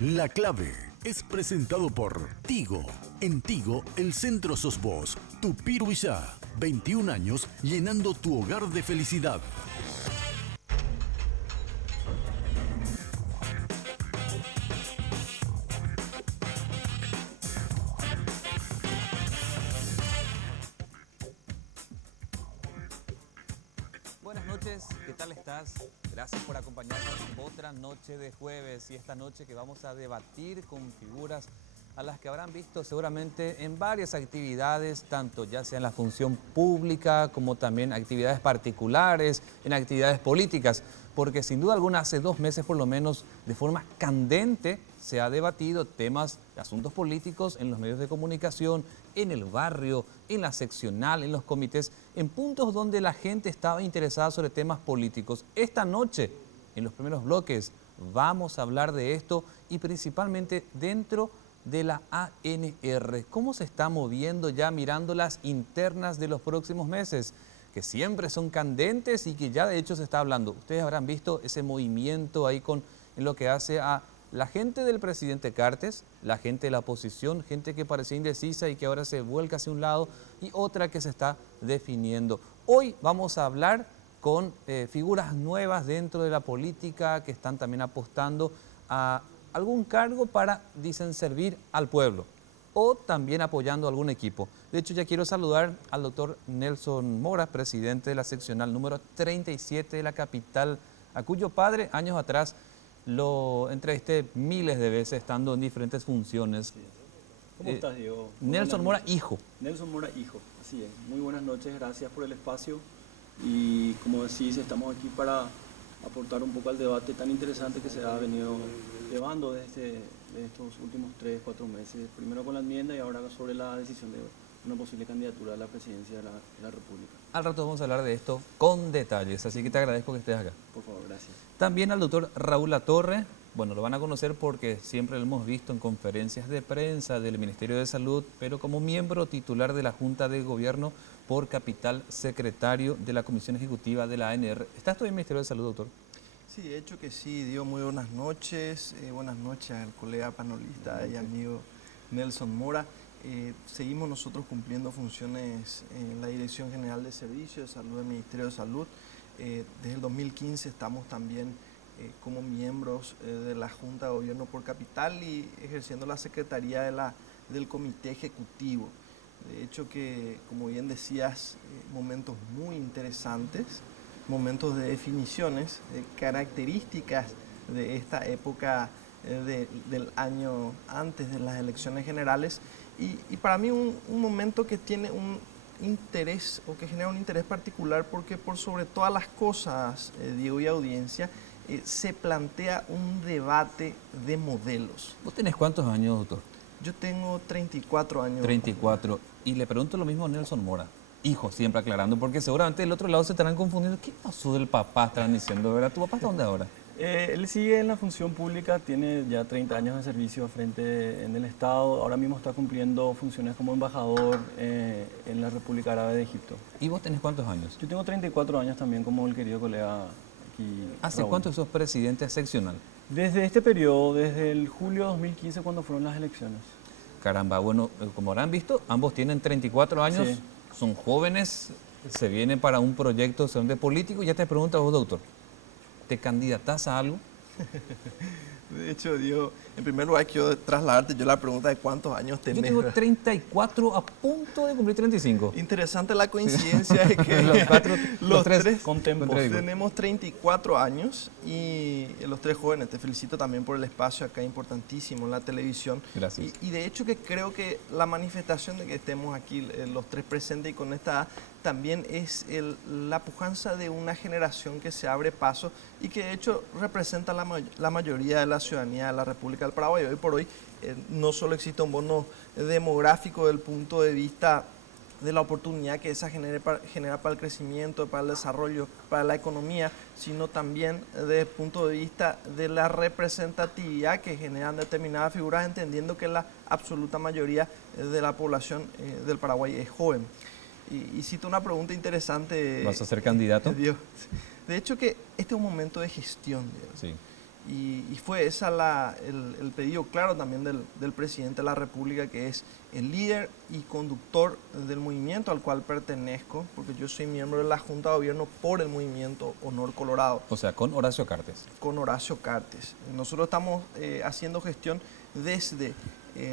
La Clave es presentado por Tigo. En Tigo, el centro sos vos. Tupirhuizá, 21 años llenando tu hogar de felicidad. Buenas noches, ¿qué tal estás? Gracias por acompañarnos otra noche de jueves y esta noche que vamos a debatir con figuras a las que habrán visto seguramente en varias actividades, tanto ya sea en la función pública como también actividades particulares, en actividades políticas, porque sin duda alguna hace 2 meses por lo menos de forma candente se ha debatido temas, asuntos políticos en los medios de comunicación, en el barrio, en la seccional, en los comités, en puntos donde la gente estaba interesada sobre temas políticos. Esta noche, en los primeros bloques, vamos a hablar de esto y principalmente dentro de la ANR. ¿Cómo se está moviendo ya mirando las internas de los próximos meses? Que siempre son candentes y que ya de hecho se está hablando. Ustedes habrán visto ese movimiento ahí en lo que hace a la gente del presidente Cartes, la gente de la oposición, gente que parecía indecisa y que ahora se vuelca hacia un lado y otra que se está definiendo. Hoy vamos a hablar con figuras nuevas dentro de la política que están también apostando a algún cargo para, dicen, servir al pueblo o también apoyando a algún equipo. De hecho, ya quiero saludar al doctor Nelson Mora, presidente de la seccional número 37 de la capital, a cuyo padre años atrás lo entrevisté miles de veces estando en diferentes funciones. Sí. ¿Cómo estás, Diego? Nelson Mora, hijo. Nelson Mora, hijo, así es. Muy buenas noches, gracias por el espacio. Y como decís, estamos aquí para aportar un poco al debate tan interesante que se ha venido llevando de estos últimos 3-4 meses. Primero con la enmienda y ahora sobre la decisión de una posible candidatura a la presidencia de la República. Al rato vamos a hablar de esto con detalles, así que te agradezco que estés acá. Por favor, gracias. También al doctor Raúl Latorre, bueno, lo van a conocer porque siempre lo hemos visto en conferencias de prensa del Ministerio de Salud, pero como miembro titular de la Junta de Gobierno por Capital, secretario de la Comisión Ejecutiva de la ANR. ¿Estás tú en el Ministerio de Salud, doctor? Sí, de hecho que sí, Diego, muy buenas noches al colega panelista y amigo Nelson Mora. Seguimos nosotros cumpliendo funciones en la Dirección General de Servicios de Salud del Ministerio de Salud. Desde el 2015 estamos también como miembros de la Junta de Gobierno por Capital y ejerciendo la Secretaría del Comité Ejecutivo. De hecho que, como bien decías, momentos muy interesantes, momentos de definiciones, características de esta época del año antes de las elecciones generales y para mí un momento que tiene un interés o que genera un interés particular porque por sobre todas las cosas, Diego y audiencia, se plantea un debate de modelos. ¿Vos tenés cuántos años, doctor? Yo tengo 34 años. 34. Y le pregunto lo mismo a Nelson Mora. Hijo, siempre aclarando, porque seguramente del otro lado se estarán confundiendo. ¿Qué pasó del papá? Estarán diciendo, ¿verdad? ¿Tu papá está dónde ahora? Él sigue en la función pública, tiene ya 30 años de servicio frente en el Estado. Ahora mismo está cumpliendo funciones como embajador en la República Árabe de Egipto. ¿Y vos tenés cuántos años? Yo tengo 34 años también, como el querido colega aquí. ¿Hace Raúl. cuánto sos presidente seccional? Desde este periodo, desde el julio de 2015, cuando fueron las elecciones. Caramba, bueno, como habrán visto, ambos tienen 34 años, Sí. son jóvenes, se vienen para un proyecto de político. Ya te pregunto a vos, doctor, ¿te candidatás a algo? De hecho, Diego, en primer lugar quiero trasladarte yo la pregunta de cuántos años tenés. Yo tengo 34 a punto de cumplir 35. Interesante la coincidencia de que los tres con tiempo. tenemos 34 años y los tres jóvenes. Te felicito también por el espacio acá importantísimo en la televisión. Gracias. Y de hecho que creo que la manifestación de que estemos aquí los tres presentes y con esta edad también es la pujanza de una generación que se abre paso y que de hecho representa la mayoría de la ciudadanía de la República del Paraguay. Hoy por hoy no solo existe un bono demográfico desde el punto de vista de la oportunidad que esa genera para el crecimiento, para el desarrollo, para la economía, sino también desde el punto de vista de la representatividad que generan determinadas figuras, entendiendo que la absoluta mayoría de la población del Paraguay es joven. Y cito una pregunta interesante. ¿Vas a ser candidato? Dios. De hecho que este es un momento de gestión, Diego. Sí. Y fue esa el pedido claro también del presidente de la República, que es el líder y conductor del movimiento al cual pertenezco, porque yo soy miembro de la Junta de Gobierno por el movimiento Honor Colorado. O sea, con Horacio Cartes. Con Horacio Cartes. Nosotros estamos haciendo gestión desde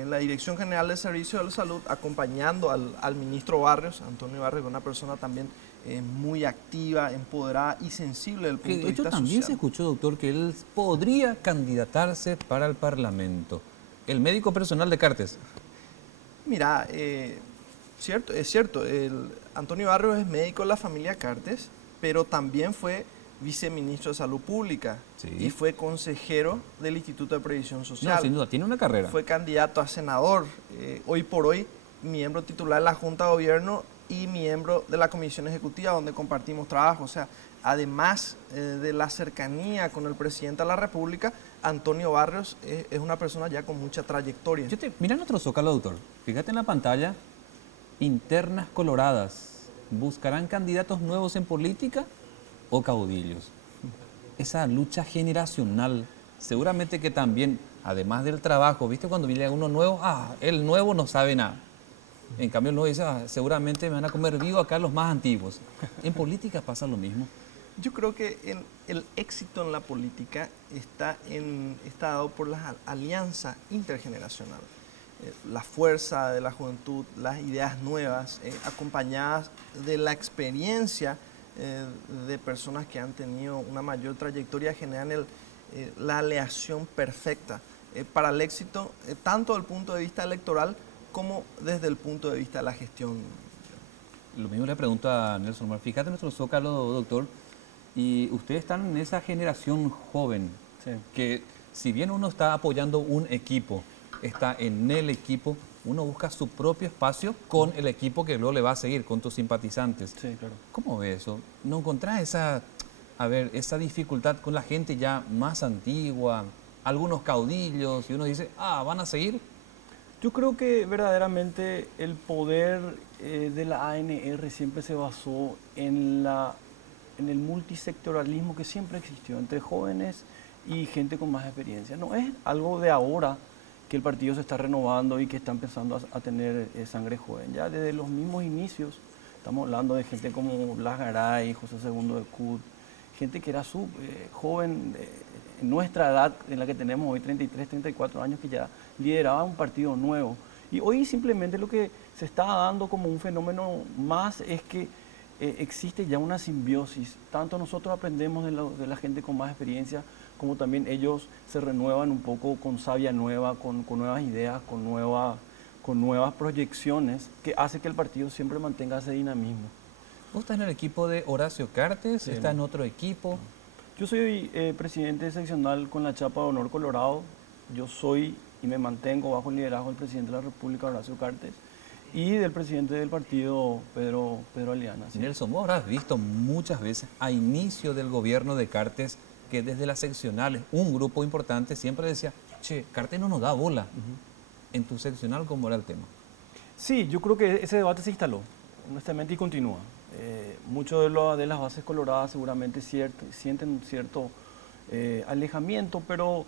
la Dirección General de Servicios de Salud, acompañando al ministro Barrios, Antonio Barrios, que es una persona también muy activa, empoderada y sensible del punto de vista social. También se escuchó, doctor, que él podría candidatarse para el Parlamento. El médico personal de Cartes. Mira, es cierto, Antonio Barrios es médico de la familia Cartes, pero también fue viceministro de Salud Pública, sí, y fue consejero del Instituto de Previsión Social. No, sin duda, tiene una carrera. Fue candidato a senador, hoy por hoy miembro titular de la Junta de Gobierno y miembro de la Comisión Ejecutiva, donde compartimos trabajo. O sea, además de la cercanía con el presidente de la República, Antonio Barrios es una persona ya con mucha trayectoria. Mira nuestro zócalo, doctor. Fíjate en la pantalla, internas coloradas. ¿Buscarán candidatos nuevos en política o caudillos? Esa lucha generacional, seguramente que también, además del trabajo, ¿viste? Cuando viene uno nuevo, el nuevo no sabe nada. En cambio el nuevo dice, seguramente me van a comer vivo acá los más antiguos. ¿En política pasa lo mismo? Yo creo que el éxito en la política está dado por la alianza intergeneracional. La fuerza de la juventud, las ideas nuevas, acompañadas de la experiencia de personas que han tenido una mayor trayectoria, generan la aleación perfecta para el éxito, tanto desde el punto de vista electoral como desde el punto de vista de la gestión. Lo mismo le pregunto a Nelson Mora. Fíjate nuestro zócalo, doctor, y ustedes están en esa generación joven, sí, que si bien uno está apoyando un equipo, está en el equipo, uno busca su propio espacio con el equipo que luego le va a seguir, con tus simpatizantes. Sí, claro. ¿Cómo ves eso? ¿No encontrás esa dificultad con la gente ya más antigua, algunos caudillos, y uno dice, van a seguir? Yo creo que verdaderamente el poder de la ANR siempre se basó en el multisectoralismo que siempre existió entre jóvenes y gente con más experiencia. No es algo de ahora que el partido se está renovando y que está empezando a tener sangre joven. Ya desde los mismos inicios, estamos hablando de gente como Blas Garay, José Segundo de Cut, gente que era joven, en nuestra edad, en la que tenemos hoy 33, 34 años, que ya lideraba un partido nuevo. Y hoy simplemente lo que se está dando como un fenómeno más es que existe ya una simbiosis. Tanto nosotros aprendemos de la gente con más experiencia, como también ellos se renuevan un poco con savia nueva, con nuevas ideas, con nuevas proyecciones, que hace que el partido siempre mantenga ese dinamismo. ¿Vos estás en el equipo de Horacio Cartes? Sí. ¿Estás en otro equipo? Yo soy presidente seccional con la chapa de Honor Colorado. Yo soy y me mantengo bajo el liderazgo del presidente de la República, Horacio Cartes, y del presidente del partido, Pedro Aliana. ¿Sí? Nelson, vos habrás visto muchas veces a inicio del gobierno de Cartes que desde las seccionales, un grupo importante siempre decía, che, Cartes no nos da bola. En tu seccional, ¿cómo era el tema? Sí, yo creo que ese debate se instaló, honestamente, y continúa. Muchos de las bases coloradas seguramente sienten cierto alejamiento, pero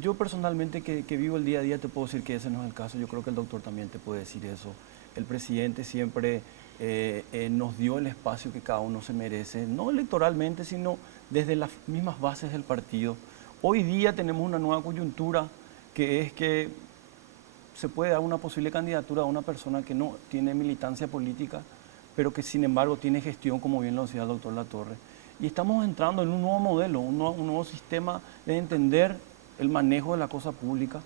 yo personalmente que vivo el día a día te puedo decir que ese no es el caso. Yo creo que el doctor también te puede decir eso. El presidente siempre nos dio el espacio que cada uno se merece, no electoralmente, sino desde las mismas bases del partido. Hoy día tenemos una nueva coyuntura, que es que se puede dar una posible candidatura a una persona que no tiene militancia política, pero que sin embargo tiene gestión, como bien lo decía el doctor Latorre. Y estamos entrando en un nuevo modelo, un nuevo sistema de entender el manejo de la cosa pública,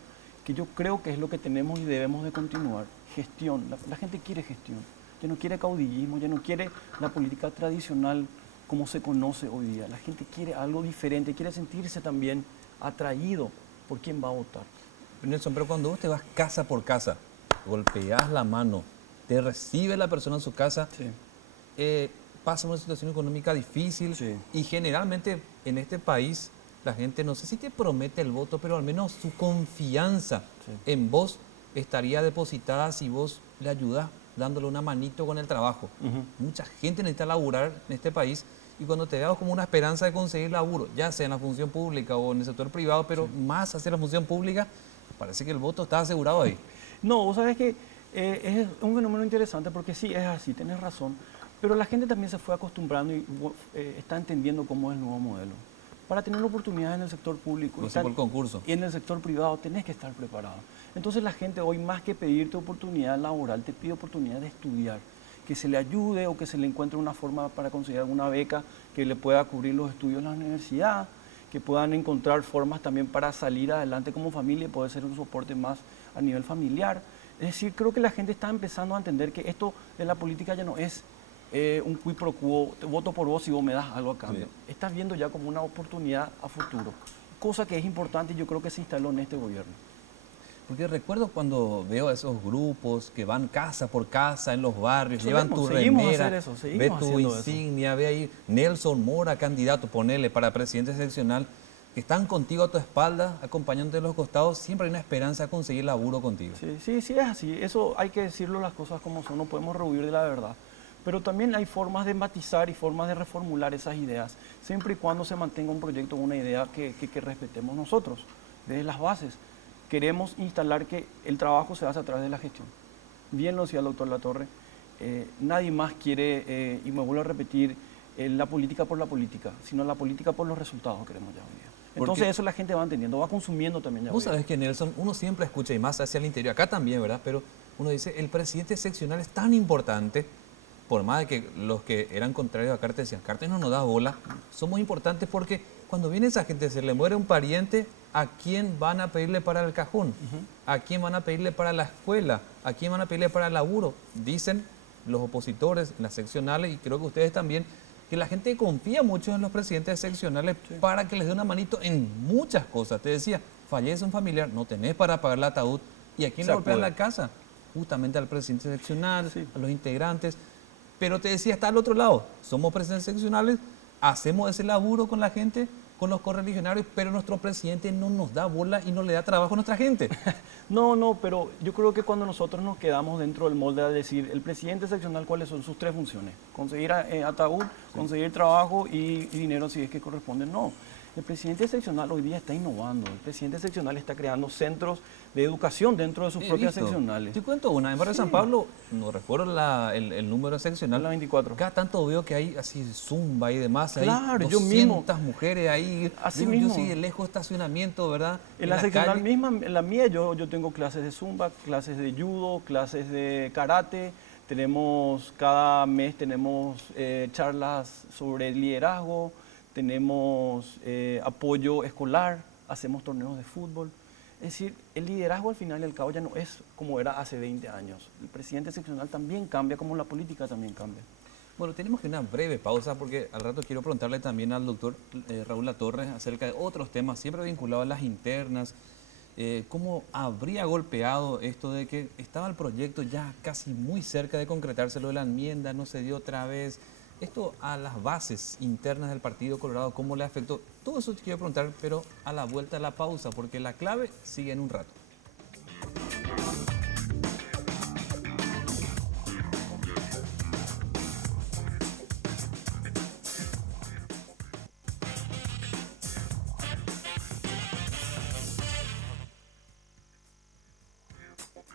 que yo creo que es lo que tenemos y debemos de continuar. Gestión, la gente quiere gestión, ya no quiere caudillismo, ya no quiere la política tradicional como se conoce hoy día. La gente quiere algo diferente, quiere sentirse también atraído por quién va a votar. Nelson, pero cuando vos te vas casa por casa, golpeás la mano, te recibe la persona en su casa, sí, pasa una situación económica difícil, sí, y generalmente en este país la gente no sé si te promete el voto, pero al menos su confianza, sí, en vos estaría depositada si vos le ayudás dándole una manito con el trabajo. Mucha gente necesita laburar en este país y cuando te veamos como una esperanza de conseguir laburo, ya sea en la función pública o en el sector privado, pero más hacia la función pública, parece que el voto está asegurado ahí. No, vos sabés que es un fenómeno interesante porque sí, es así, tenés razón, pero la gente también se fue acostumbrando y está entendiendo cómo es el nuevo modelo. Para tener oportunidades en el sector público No sé por el concurso. y en el sector privado tenés que estar preparado. Entonces la gente hoy, más que pedirte oportunidad laboral, te pide oportunidad de estudiar, que se le ayude o que se le encuentre una forma para conseguir alguna beca que le pueda cubrir los estudios en la universidad, que puedan encontrar formas también para salir adelante como familia y poder ser un soporte más a nivel familiar. Es decir, creo que la gente está empezando a entender que esto de la política ya no es un quid pro quo, te voto por vos y vos me das algo a cambio. Sí. Estás viendo ya como una oportunidad a futuro, cosa que es importante y yo creo que se instaló en este gobierno. Porque recuerdo cuando veo a esos grupos que van casa por casa en los barrios, llevan tu remera, ve tu insignia, ve ahí Nelson Mora, candidato, ponele para presidente seccional, que están contigo a tu espalda, acompañándote de los costados, siempre hay una esperanza de conseguir laburo contigo. Sí, es así. Eso hay que decirlo las cosas como son, no podemos rehuir de la verdad. Pero también hay formas de matizar y formas de reformular esas ideas, siempre y cuando se mantenga un proyecto, una idea que respetemos nosotros, desde las bases. Queremos instalar que el trabajo se hace a través de la gestión. Bien lo decía el doctor Latorre, nadie más quiere, y me vuelvo a repetir, la política por la política, sino la política por los resultados queremos ya hoy día. Entonces eso la gente va entendiendo, va consumiendo también ya. Vos sabés que, Nelson, uno siempre escucha, y más hacia el interior, acá también, ¿verdad? Pero uno dice, el presidente seccional es tan importante, por más de que los que eran contrarios a Cartes decían, Cartes no nos da bola, somos importantes porque cuando viene esa gente, se le muere un pariente, ¿a quién van a pedirle para el cajón? ¿A quién van a pedirle para la escuela? ¿A quién van a pedirle para el laburo? Dicen los opositores en las seccionales, y creo que ustedes también, que la gente confía mucho en los presidentes seccionales para que les dé una manito en muchas cosas. Te decía, fallece un familiar, no tenés para pagar el ataúd, ¿y a quién le golpean la casa? Justamente al presidente seccional, a los integrantes. Pero te decía, está al otro lado, somos presidentes seccionales, hacemos ese laburo con la gente, con los correligionarios, pero nuestro presidente no nos da bola y no le da trabajo a nuestra gente. No, pero yo creo que cuando nosotros nos quedamos dentro del molde de decir, el presidente seccional, ¿cuáles son sus tres funciones? Conseguir ataúd, conseguir trabajo y dinero si es que corresponde. No, el presidente seccional hoy día está innovando, el presidente seccional está creando centros de educación dentro de sus propias seccionales. Te cuento una, en Barrio San Pablo, no recuerdo el número seccional. La 24. Cada tanto veo que hay así zumba y demás, claro, hay 200 mujeres ahí. Así mismo. Yo sí de lejos estacionamiento, ¿verdad? En la seccional misma, en la mía, yo tengo clases de zumba, clases de judo, clases de karate. Cada mes tenemos charlas sobre liderazgo, tenemos apoyo escolar, hacemos torneos de fútbol. Es decir, el liderazgo al final y al cabo ya no es como era hace 20 años. El presidente seccional también cambia, como la política también cambia. Bueno, tenemos que una breve pausa porque al rato quiero preguntarle también al doctor Raúl Latorre acerca de otros temas, siempre vinculados a las internas. ¿Cómo habría golpeado esto de que estaba el proyecto ya casi muy cerca de concretarse lo de la enmienda, no se dio otra vez? Esto a las bases internas del Partido Colorado, ¿cómo le afectó? Todo eso te quiero preguntar, pero a la vuelta de la pausa, porque la clave sigue en un rato.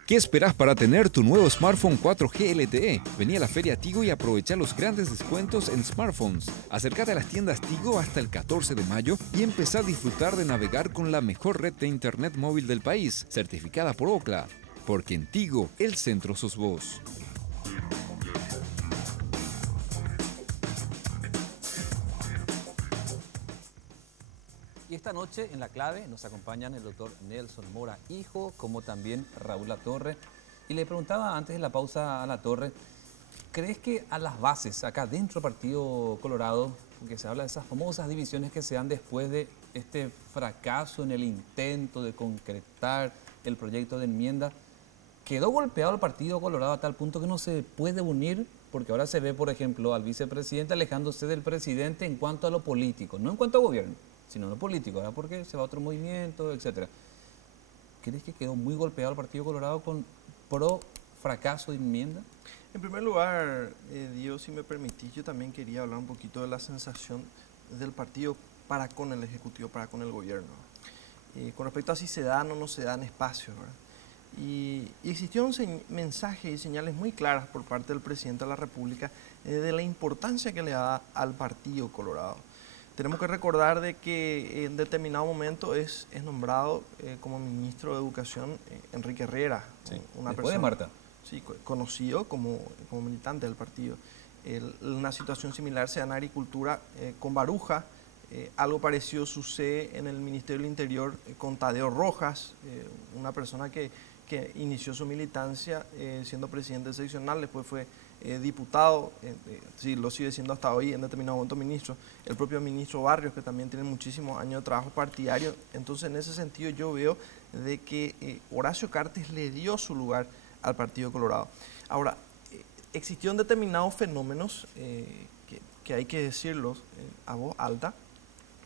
¿Qué esperas para tener tu nuevo smartphone 4G LTE? Vení a la Feria Tigo y aprovecha los grandes descuentos en smartphones. Acércate a las tiendas Tigo hasta el 14 de mayo y empezá a disfrutar de navegar con la mejor red de internet móvil del país, certificada por Ookla. Porque en Tigo, el centro sos vos. Y esta noche en La Clave nos acompañan el doctor Nelson Mora, hijo, como también Raúl Latorre. Y le preguntaba antes de la pausa a Latorre, ¿crees que a las bases, acá dentro del Partido Colorado, porque se habla de esas famosas divisiones que se dan después de este fracaso en el intento de concretar el proyecto de enmienda, quedó golpeado el Partido Colorado a tal punto que no se puede unir? Porque ahora se ve, por ejemplo, al vicepresidente alejándose del presidente en cuanto a lo político, no en cuanto a gobierno, sino lo político, ¿verdad? Porque se va a otro movimiento, etcétera. ¿Crees que quedó muy golpeado el Partido Colorado con pro fracaso de enmienda? En primer lugar, Dios, si me permitís, yo también quería hablar un poquito de la sensación del partido para con el Ejecutivo, para con el gobierno. Con respecto a si se dan o no se dan espacios, ¿verdad? Y existió un mensaje y señales muy claras por parte del presidente de la República de la importancia que le da al Partido Colorado. Tenemos que recordar de que en determinado momento es nombrado como ministro de Educación Enrique Herrera, Sí. una Después persona, de Marta. sí, conocido como militante del partido. Una situación similar se da en Agricultura con Baruja. Algo parecido sucede en el Ministerio del Interior con Tadeo Rojas, una persona que inició su militancia siendo presidente seccional, después fue diputado, sí, lo sigue siendo hasta hoy, en determinado momento ministro. El propio ministro Barrios, que también tiene muchísimos años de trabajo partidario. Entonces, en ese sentido, yo veo de que Horacio Cartes le dio su lugar al Partido Colorado. Ahora, existieron determinados fenómenos que hay que decirlos a voz alta,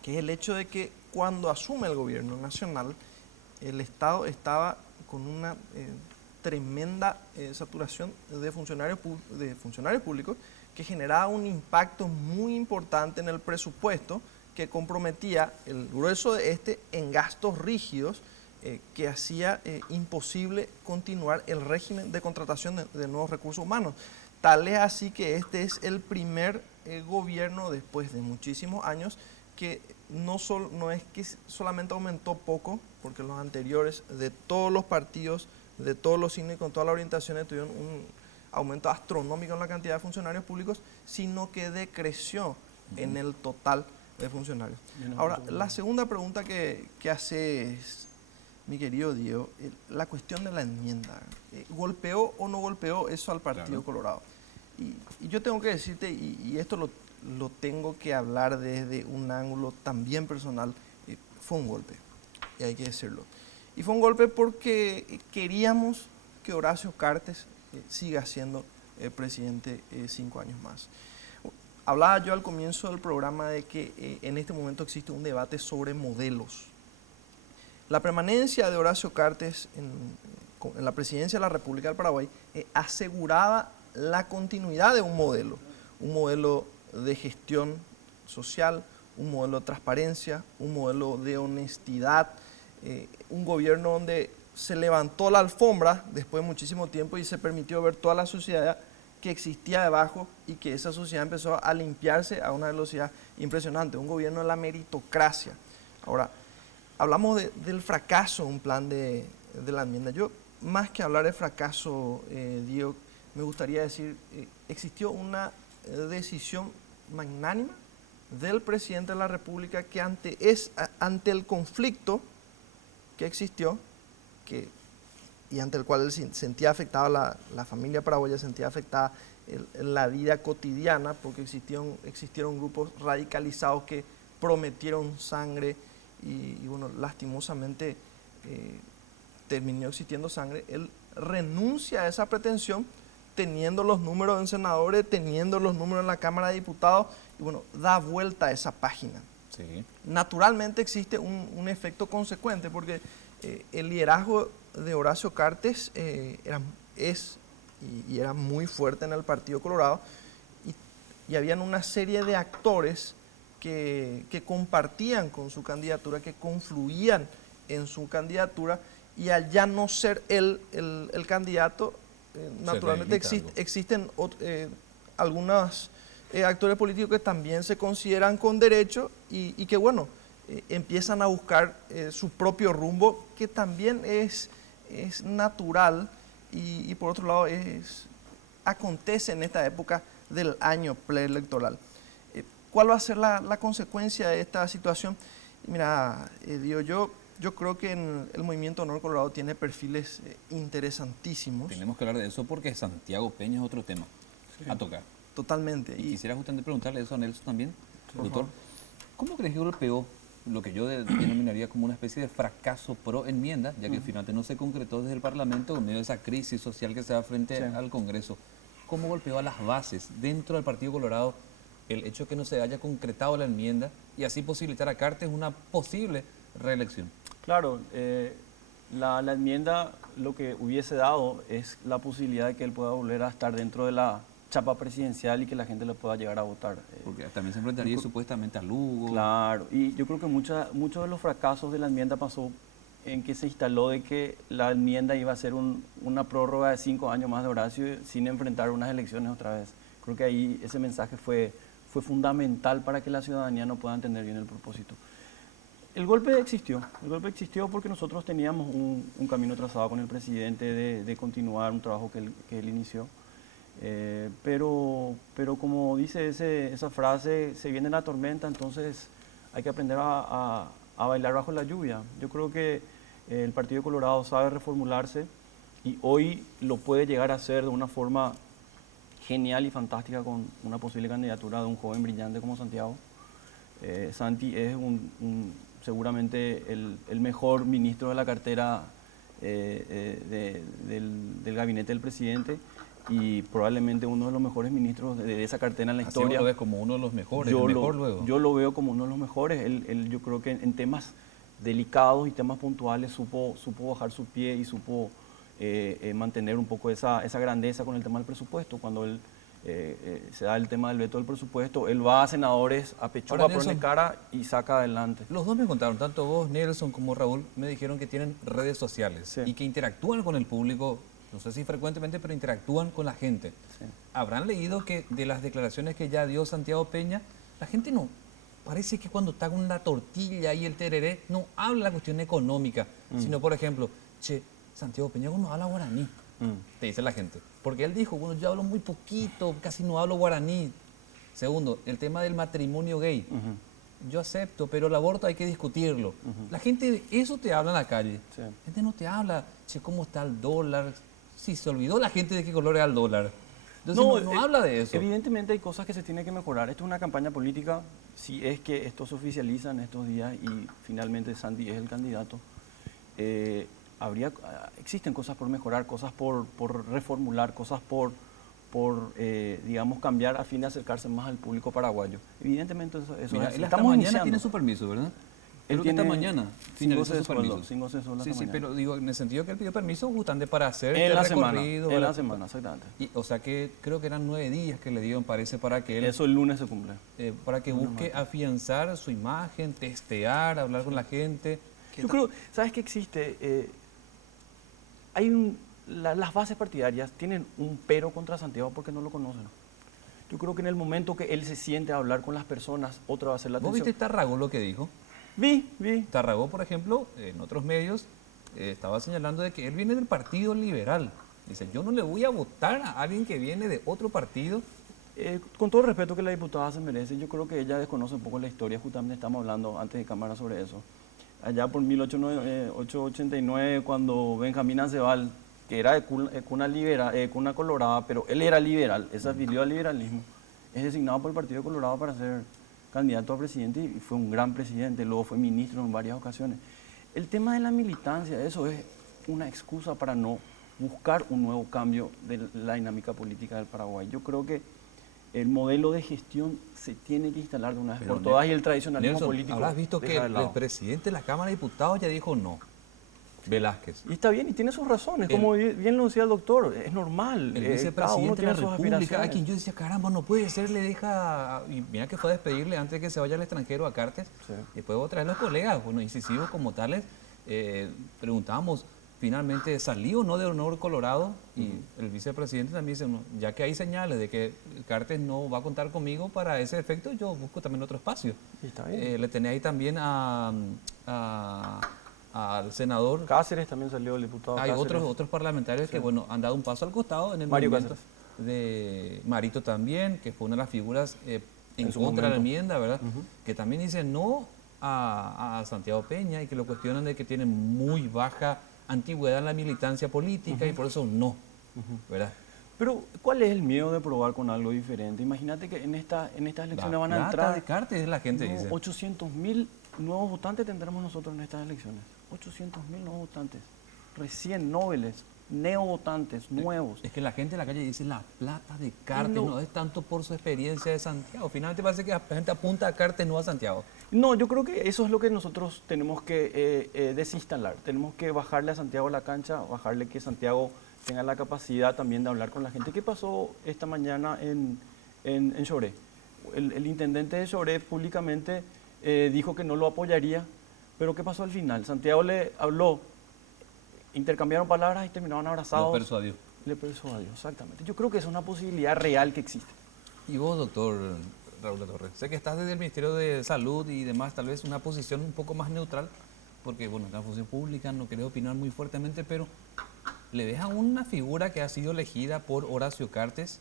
que es el hecho de que cuando asume el gobierno nacional, el Estado estaba con una tremenda saturación de funcionarios públicos que generaba un impacto muy importante en el presupuesto que comprometía el grueso de en gastos rígidos que hacía imposible continuar el régimen de contratación de nuevos recursos humanos. Tal es así que este es el primer gobierno después de muchísimos años que no es que solamente aumentó poco, porque los anteriores de todos los partidos, de todos los signos y con todas las orientaciones tuvieron un aumento astronómico en la cantidad de funcionarios públicos, sino que decreció en el total de funcionarios. Ahora, la segunda pregunta que hace mi querido Diego, la cuestión de la enmienda. ¿Golpeó o no golpeó eso al Partido Colorado? Y yo tengo que decirte, y esto lo tengo que hablar desde un ángulo también personal, fue un golpe, y hay que decirlo. Y fue un golpe porque queríamos que Horacio Cartes siga siendo presidente 5 años más. Hablaba yo al comienzo del programa de que en este momento existe un debate sobre modelos. La permanencia de Horacio Cartes en la presidencia de la República del Paraguay aseguraba la continuidad de un modelo de gestión social, un modelo de transparencia, un modelo de honestidad, un gobierno donde se levantó la alfombra después de muchísimo tiempo y se permitió ver toda la sociedad que existía debajo y que esa sociedad empezó a limpiarse a una velocidad impresionante, un gobierno de la meritocracia. Ahora, hablamos del fracaso, un plan de la enmienda. Yo, más que hablar de fracaso, Diego, me gustaría decir, existió una decisión magnánima del presidente de la República que ante el conflicto que existió y ante el cual él sentía afectada la familia paraguaya, sentía afectada la vida cotidiana, porque existieron grupos radicalizados que prometieron sangre y bueno, lastimosamente terminó existiendo sangre. Él renuncia a esa pretensión teniendo los números en senadores, teniendo los números en la Cámara de Diputados, y bueno, da vuelta a esa página. Sí. Naturalmente existe un efecto consecuente, porque el liderazgo de Horacio Cartes era muy fuerte en el Partido Colorado, y habían una serie de actores que compartían con su candidatura, que confluían en su candidatura, y al ya no ser él el candidato, naturalmente existen algunos actores políticos que también se consideran con derecho y que, bueno, empiezan a buscar su propio rumbo, que también es natural y por otro lado acontece en esta época del año preelectoral. ¿Cuál va a ser la consecuencia de esta situación? Mira, yo creo que el Movimiento Honor Colorado tiene perfiles interesantísimos. Tenemos que hablar de eso porque Santiago Peña es otro tema a tocar. Totalmente. Y quisiera justamente preguntarle eso a Nelson también, doctor. ¿Cómo crees que golpeó lo que yo denominaría como una especie de fracaso pro enmienda, ya que finalmente no se concretó desde el Parlamento en medio de esa crisis social que se da frente al Congreso? ¿Cómo golpeó a las bases dentro del Partido Colorado el hecho de que no se haya concretado la enmienda y así posibilitar a Cartes una posible reelección? Claro, la enmienda lo que hubiese dado es la posibilidad de que él pueda volver a estar dentro de la chapa presidencial y que la gente le pueda llegar a votar. Porque también se enfrentaría supuestamente a Lugo. Claro, y yo creo que muchos de los fracasos de la enmienda pasó en que se instaló de que la enmienda iba a ser una prórroga de 5 años más de Horacio sin enfrentar unas elecciones otra vez. Creo que ahí ese mensaje fue fundamental para que la ciudadanía no pueda entender bien el propósito. El golpe existió porque nosotros teníamos un camino trazado con el presidente de continuar un trabajo que él inició. Pero como dice esa frase, se viene la tormenta, entonces hay que aprender a bailar bajo la lluvia. Yo creo que el Partido Colorado sabe reformularse y hoy lo puede llegar a hacer de una forma genial y fantástica con una posible candidatura de un joven brillante como Santiago. Santi es seguramente el mejor ministro de la cartera del gabinete del presidente y probablemente uno de los mejores ministros de esa cartera en la historia. ¿Lo ves como uno de los mejores? Yo lo veo como uno de los mejores. Yo creo que en temas delicados y temas puntuales supo bajar su pie y supo mantener un poco esa grandeza con el tema del presupuesto. Cuando él se da el tema del veto del presupuesto, él va a senadores a pechuga, pone cara y saca adelante. Los dos me contaron, tanto vos, Nelson, como Raúl, me dijeron que tienen redes sociales y que interactúan con el público. No sé si frecuentemente, pero interactúan con la gente. Sí. Habrán leído que de las declaraciones que ya dio Santiago Peña, la gente no, parece que cuando está con la tortilla y el tereré, no habla la cuestión económica, sino, por ejemplo, che, Santiago Peña no habla guaraní, te dice la gente. Porque él dijo, bueno, yo hablo muy poquito, casi no hablo guaraní. Segundo, el tema del matrimonio gay. Yo acepto, pero el aborto hay que discutirlo. La gente, eso te habla en la calle. Sí. La gente no te habla, che, ¿cómo está el dólar? Sí, se olvidó la gente de qué color era el dólar. Entonces no habla de eso. Evidentemente hay cosas que se tienen que mejorar. Esto es una campaña política. Si es que esto se oficializa en estos días y finalmente Santi es el candidato, existen cosas por mejorar, cosas por reformular, cosas por digamos, cambiar a fin de acercarse más al público paraguayo. Evidentemente eso Mira, es él hasta mañana tiene su permiso, ¿verdad? Él tiene esta mañana finaliza su permiso. Sí, pero digo, en el sentido que él pidió permiso justamente para hacer en la recorrido. En la semana, exactamente. Y, o sea que creo que eran 9 días que le dieron, parece, para que él... Eso el lunes se cumple. Para que busque afianzar su imagen, testear, hablar con la gente. Yo creo, ¿sabes qué existe? Las bases partidarias tienen un pero contra Santiago porque no lo conocen. Yo creo que en el momento que él se siente a hablar con las personas, otra va a ser la atención. ¿Vos viste Tarragó lo que dijo? Vi. Tarragó, por ejemplo, en otros medios, estaba señalando de que él viene del Partido Liberal. Dice, yo no le voy a votar a alguien que viene de otro partido. Con todo el respeto que la diputada se merece, yo creo que ella desconoce un poco la historia. Justamente estamos hablando antes de cámara sobre eso. Allá por 1889, cuando Benjamín Aceval, que era de cuna colorada, pero él era liberal, él se afilió al liberalismo, es designado por el Partido Colorado para ser candidato a presidente y fue un gran presidente, luego fue ministro en varias ocasiones. El tema de la militancia, eso es una excusa para no buscar un nuevo cambio de la dinámica política del Paraguay. Yo creo que el modelo de gestión se tiene que instalar de una vez por todas y el tradicionalismo Nelson, político. Habrás visto que el presidente de la Cámara de Diputados ya dijo no. Velázquez. Y está bien, y tiene sus razones, como bien lo decía el doctor, es normal. El vicepresidente de la República, a quien yo decía, caramba, no puede ser, le deja... Y mira que fue a despedirle antes de que se vaya al extranjero a Cartes. Sí. Después otra vez los colegas, bueno, incisivos como tales, preguntábamos, finalmente, ¿salió o no de Honor Colorado? Y el vicepresidente también dice, no, ya que hay señales de que Cartes no va a contar conmigo para ese efecto, yo busco también otro espacio. Y está bien. Le tenía ahí también al senador Cáceres, también salió el diputado Hay Cáceres. otros parlamentarios que bueno han dado un paso al costado en el Mario movimiento Cáceres. de Marito también, que fue una de las figuras en contra de la enmienda, ¿verdad? Que también dice no a Santiago Peña y que lo cuestionan de que tiene muy baja antigüedad en la militancia política y por eso no, ¿verdad? Pero, ¿cuál es el miedo de probar con algo diferente? Imagínate que en estas elecciones van a entrar... de Cartes, la gente dice. 800.000 nuevos votantes tendremos nosotros en estas elecciones. 800.000 nuevos votantes. Recién nobles, neovotantes, nuevos. Es que la gente en la calle dice la plata de Cartes, no es tanto por su experiencia de Santiago. Finalmente parece que la gente apunta a Cartes, no a Santiago. No, yo creo que eso es lo que nosotros tenemos que desinstalar. Tenemos que bajarle a Santiago la cancha, bajarle que Santiago tenga la capacidad también de hablar con la gente. ¿Qué pasó esta mañana en Lloré? El intendente de Lloré públicamente dijo que no lo apoyaría, pero ¿qué pasó al final? Santiago le habló, intercambiaron palabras y terminaron abrazados. Lo persuadió. Le persuadió, exactamente. Yo creo que es una posibilidad real que existe. Y vos, doctor Raúl Torres, sé que estás desde el Ministerio de Salud y demás, tal vez una posición un poco más neutral, porque bueno, la función pública no querés opinar muy fuertemente, pero le ves a una figura que ha sido elegida por Horacio Cartes,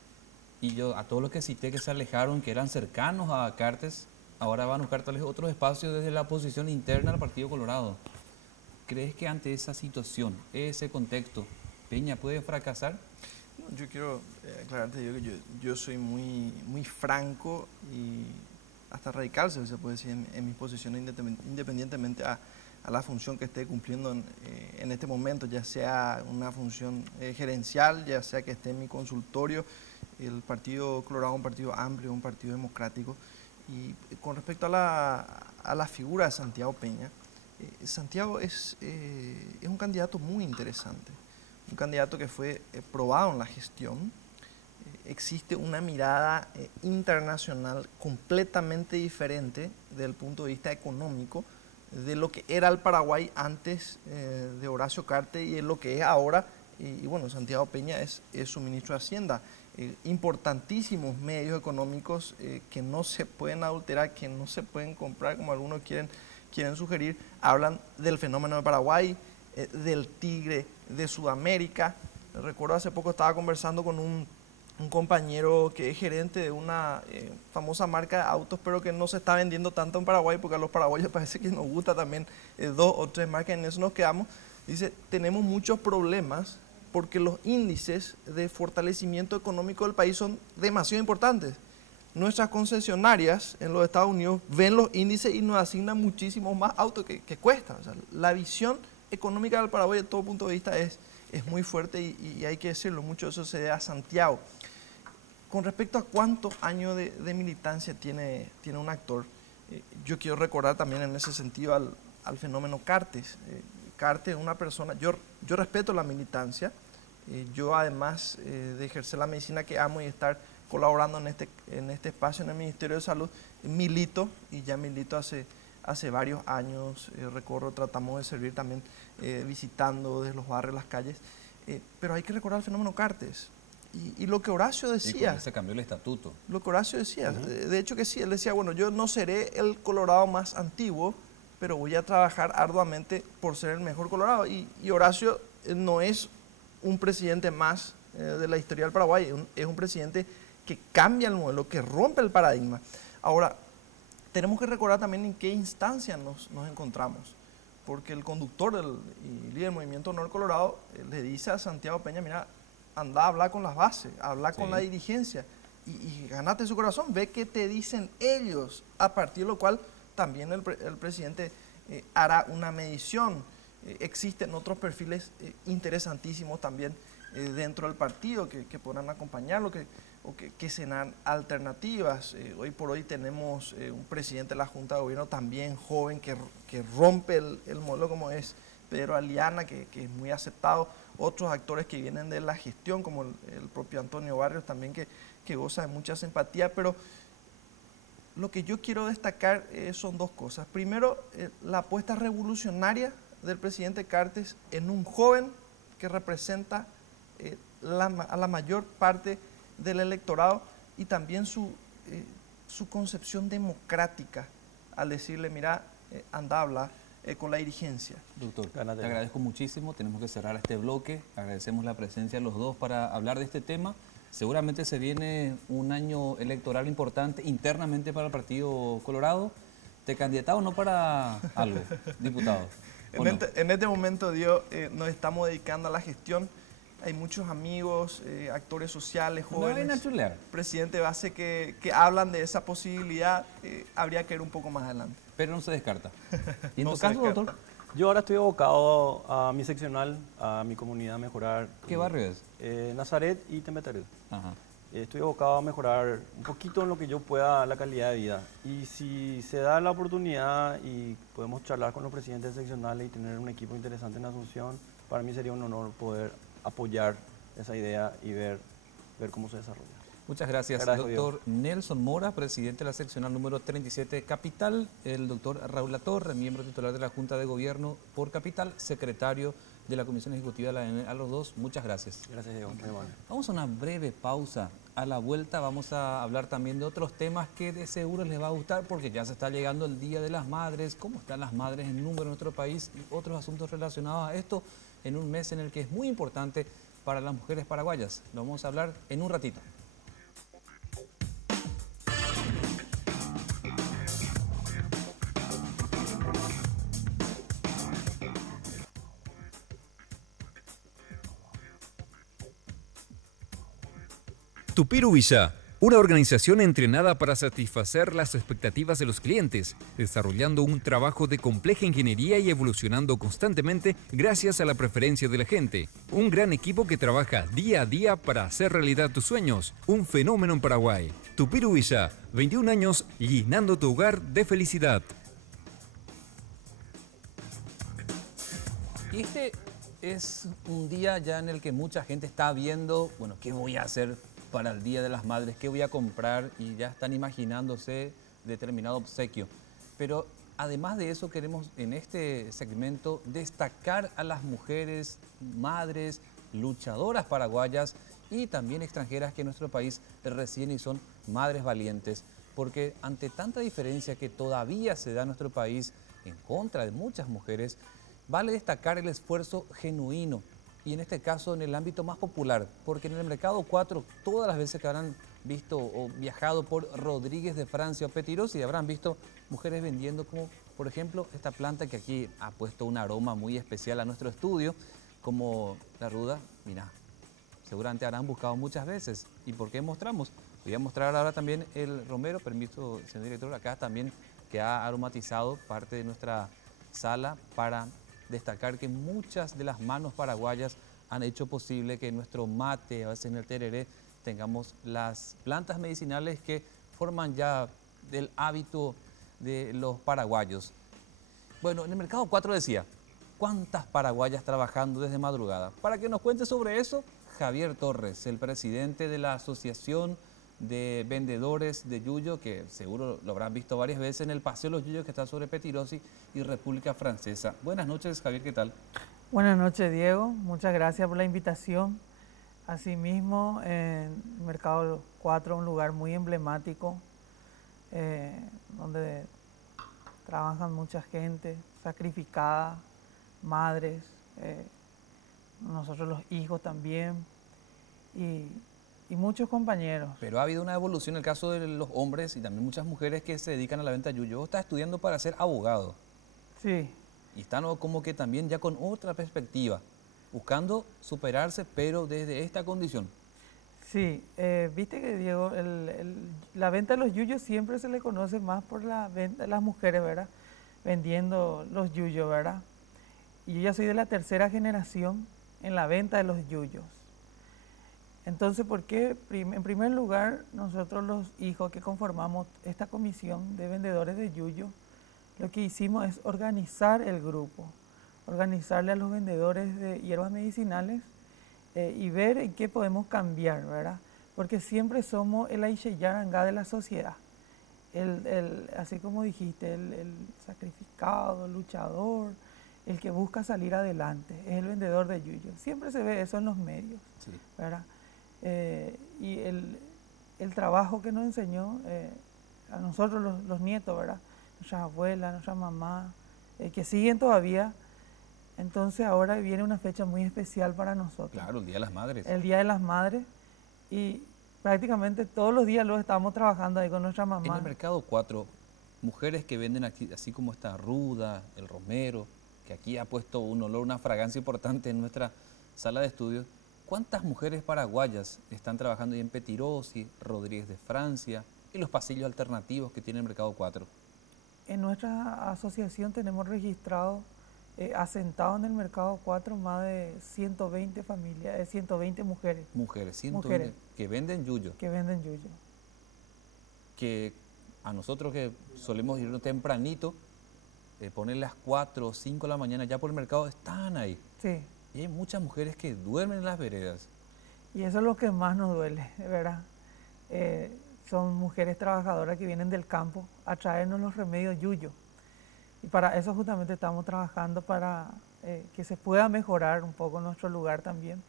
y yo a todos los que cité que se alejaron, que eran cercanos a Cartes, ahora van a buscar tal vez otros espacios desde la posición interna del Partido Colorado. ¿Crees que ante esa situación, ese contexto, Peña puede fracasar? Yo quiero aclararte, que yo soy muy franco y hasta radical, se puede decir, en mis posiciones, independientemente a la función que esté cumpliendo en este momento, ya sea una función gerencial, ya sea que esté en mi consultorio. El Partido Colorado es un partido amplio, un partido democrático. Y con respecto a la figura de Santiago Peña, Santiago es un candidato muy interesante. Un candidato que fue probado en la gestión. Existe una mirada internacional completamente diferente desde el punto de vista económico de lo que era el Paraguay antes de Horacio Cartes y es lo que es ahora. Y bueno, Santiago Peña es su ministro de Hacienda. Importantísimos medios económicos que no se pueden adulterar, que no se pueden comprar como algunos quieren sugerir. Hablan del fenómeno de Paraguay, del tigre de Sudamérica. Recuerdo hace poco estaba conversando con un compañero que es gerente de una famosa marca de autos, pero que no se está vendiendo tanto en Paraguay, porque a los paraguayos parece que nos gusta también 2 o 3 marcas, en eso nos quedamos. Dice, tenemos muchos problemas porque los índices de fortalecimiento económico del país son demasiado importantes. Nuestras concesionarias en los Estados Unidos ven los índices y nos asignan muchísimos más autos que cuesta. O sea, la visión económica del Paraguay, de todo punto de vista, es muy fuerte y hay que decirlo, mucho de eso se debe a Santiago. Con respecto a cuántos años de militancia tiene un actor, yo quiero recordar también en ese sentido al fenómeno Cartes. Cartes es una persona, yo respeto la militancia, yo además de ejercer la medicina que amo y estar colaborando en este espacio en el Ministerio de Salud, milito hace varios años, recorro, tratamos de servir también visitando desde los barrios, las calles, pero hay que recordar el fenómeno Cartes. Y lo que Horacio decía... Y con ese cambió el estatuto. Lo que Horacio decía, de hecho que sí, él decía, bueno, yo no seré el Colorado más antiguo, pero voy a trabajar arduamente por ser el mejor Colorado. Y Horacio no es un presidente más de la historia del Paraguay, es un presidente que cambia el modelo, que rompe el paradigma. Ahora, tenemos que recordar también en qué instancia nos encontramos, porque el conductor y líder del Movimiento Honor Colorado le dice a Santiago Peña, mira, anda a hablar con las bases, habla con la dirigencia y ganate su corazón, ve qué te dicen ellos, a partir de lo cual también el presidente hará una medición. Existen otros perfiles interesantísimos también dentro del partido que podrán acompañarlo, que serán alternativas. Hoy por hoy tenemos un presidente de la Junta de Gobierno también joven que rompe el modelo como es Pedro Aliana, que es muy aceptado. Otros actores que vienen de la gestión, como el propio Antonio Barrios también, que goza de mucha simpatía, pero lo que yo quiero destacar son 2 cosas. Primero, la apuesta revolucionaria del presidente Cartes en un joven que representa a la mayor parte del electorado y también su concepción democrática al decirle, mira, anda a hablar con la dirigencia. Doctor, te agradezco muchísimo, tenemos que cerrar este bloque, agradecemos la presencia de los dos para hablar de este tema. Seguramente se viene un año electoral importante internamente para el Partido Colorado. ¿Te candidatas o no para algo, diputado? En este momento, Dios, nos estamos dedicando a la gestión. Hay muchos amigos, actores sociales, jóvenes, presidente base que hablan de esa posibilidad. Habría que ir un poco más adelante. Pero no se descarta. ¿Y en No tu se caso, descarta. doctor? Yo ahora estoy abocado a mi seccional, a mi comunidad, a mejorar. ¿Qué barrio es? Nazaret y Tembetaret. Ajá. Estoy abocado a mejorar un poquito en lo que yo pueda la calidad de vida. Y si se da la oportunidad y podemos charlar con los presidentes seccionales y tener un equipo interesante en Asunción, para mí sería un honor poder apoyar esa idea y ver cómo se desarrolla. Muchas gracias, doctor Nelson Mora, presidente de la seccional número 37 Capital, el doctor Raúl Latorre, miembro titular de la Junta de Gobierno por Capital, secretario de la Comisión Ejecutiva de la ANL. A los dos, muchas gracias. Gracias, Diego. Vamos a una breve pausa. A la vuelta vamos a hablar también de otros temas que de seguro les va a gustar porque ya se está llegando el Día de las Madres, cómo están las madres en número en nuestro país y otros asuntos relacionados a esto en un mes en el que es muy importante para las mujeres paraguayas. Lo vamos a hablar en un ratito. Tupiru Villa, una organización entrenada para satisfacer las expectativas de los clientes, desarrollando un trabajo de compleja ingeniería y evolucionando constantemente gracias a la preferencia de la gente. Un gran equipo que trabaja día a día para hacer realidad tus sueños. Un fenómeno en Paraguay. Tupiru Villa, 21 años llenando tu hogar de felicidad. Y este es un día ya en el que mucha gente está viendo, bueno, ¿qué voy a hacer para el Día de las Madres? ¿Qué voy a comprar? Y ya están imaginándose determinado obsequio. Pero además de eso queremos en este segmento destacar a las mujeres, madres, luchadoras paraguayas y también extranjeras que en nuestro país residen y son madres valientes. Porque ante tanta diferencia que todavía se da en nuestro país en contra de muchas mujeres, vale destacar el esfuerzo genuino. Y en este caso en el ámbito más popular, porque en el Mercado 4, todas las veces que habrán visto o viajado por Rodríguez de Francia o Petirosi, habrán visto mujeres vendiendo como, por ejemplo, esta planta que aquí ha puesto un aroma muy especial a nuestro estudio, como la ruda. Mira, seguramente habrán buscado muchas veces. ¿Y por qué mostramos? Voy a mostrar ahora también el romero, permiso, señor director, acá también que ha aromatizado parte de nuestra sala para destacar que muchas de las manos paraguayas han hecho posible que en nuestro mate, a veces en el tereré, tengamos las plantas medicinales que forman ya del hábito de los paraguayos. Bueno, en el Mercado 4 decía, ¿cuántas paraguayas trabajando desde madrugada? Para que nos cuente sobre eso, Javier Torres, el presidente de la Asociación de Vendedores de Yuyo, que seguro lo habrán visto varias veces en el Paseo de los Yuyos que está sobre Petirosi y República Francesa. Buenas noches, Javier, ¿qué tal? Buenas noches, Diego. Muchas gracias por la invitación. Asimismo, en Mercado 4, un lugar muy emblemático, donde trabajan mucha gente sacrificada, madres, nosotros los hijos también, y muchos compañeros. Pero ha habido una evolución en el caso de los hombres y también muchas mujeres que se dedican a la venta de yuyo. Vos estás estudiando para ser abogado. Sí. Y están como que también ya con otra perspectiva, buscando superarse, pero desde esta condición. Sí, viste que, Diego, la venta de los yuyos siempre se le conoce más por la venta de las mujeres, ¿verdad? Vendiendo los yuyos, ¿verdad? Y yo ya soy de la tercera generación en la venta de los yuyos. Entonces, ¿por qué? En primer lugar, nosotros los hijos que conformamos esta comisión de vendedores de yuyo, lo que hicimos es organizar el grupo, organizarle a los vendedores de hierbas medicinales y ver en qué podemos cambiar, ¿verdad? Porque siempre somos el Aisheyarangá de la sociedad. Así como dijiste, el sacrificado, el luchador, el que busca salir adelante, es el vendedor de yuyo. Siempre se ve eso en los medios, sí, ¿verdad? Y el trabajo que nos enseñó a nosotros los nietos, ¿verdad? Nuestras abuelas, nuestras mamás, que siguen todavía. Entonces ahora viene una fecha muy especial para nosotros. Claro, el Día de las Madres. El Día de las Madres, y prácticamente todos los días lo estamos trabajando ahí con nuestra mamá. En el Mercado 4, mujeres que venden aquí, así como esta ruda, el romero, que aquí ha puesto un olor, una fragancia importante en nuestra sala de estudios. ¿Cuántas mujeres paraguayas están trabajando ahí en Petirosi, Rodríguez de Francia y los pasillos alternativos que tiene el Mercado 4? En nuestra asociación tenemos registrado asentado en el mercado 4 más de 120 familias, 120 mujeres. Mujeres, 120, Mujeres. que venden yuyo. Que venden yuyo. Que a nosotros que solemos irnos tempranito, poner las 4 o 5 de la mañana ya por el mercado, están ahí. Sí. Y hay muchas mujeres que duermen en las veredas. Y eso es lo que más nos duele, ¿verdad? Son mujeres trabajadoras que vienen del campo a traernos los remedios yuyo. Y para eso justamente estamos trabajando para que se pueda mejorar un poco nuestro lugar también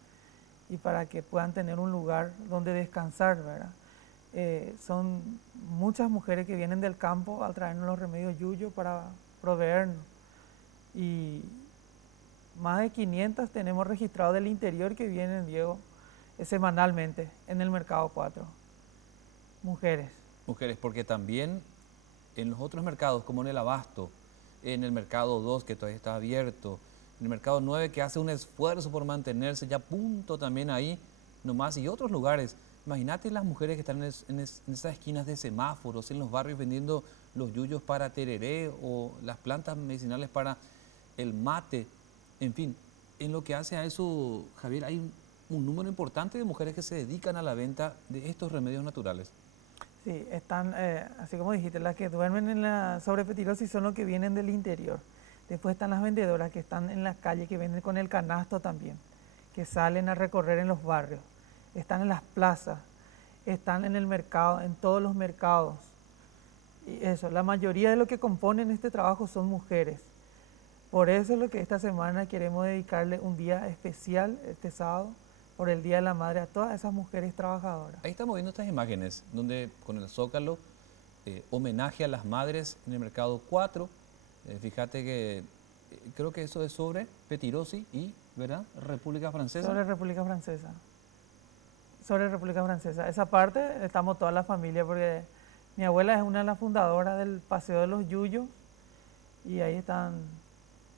y para que puedan tener un lugar donde descansar, ¿verdad? Son muchas mujeres que vienen del campo a traernos los remedios yuyo para proveernos. Y más de 500 tenemos registrados del interior que vienen, Diego, semanalmente en el mercado 4. Mujeres. Mujeres, porque también en los otros mercados, como en el Abasto, en el mercado 2 que todavía está abierto, en el mercado 9 que hace un esfuerzo por mantenerse ya a punto también ahí nomás, y otros lugares. Imagínate las mujeres que están en esas esquinas de semáforos, en los barrios vendiendo los yuyos para tereré o las plantas medicinales para el mate. En fin, en lo que hace a eso, Javier, hay un número importante de mujeres que se dedican a la venta de estos remedios naturales. Sí, están, así como dijiste, las que duermen en la sobrepetirosis son los que vienen del interior. Después están las vendedoras que están en la calle, que venden con el canasto también, que salen a recorrer en los barrios. Están en las plazas, están en el mercado, en todos los mercados. Y eso, la mayoría de lo que componen este trabajo son mujeres. Por eso es lo que esta semana queremos dedicarle un día especial, este sábado, por el Día de la Madre, a todas esas mujeres trabajadoras. Ahí estamos viendo estas imágenes, donde con el Zócalo, homenaje a las madres en el mercado 4. Fíjate que creo que eso es sobre Petirosi y, ¿verdad?, República Francesa. Sobre República Francesa. Sobre República Francesa. Esa parte estamos toda la familia, porque mi abuela es una de las fundadoras del Paseo de los Yuyos, y ahí están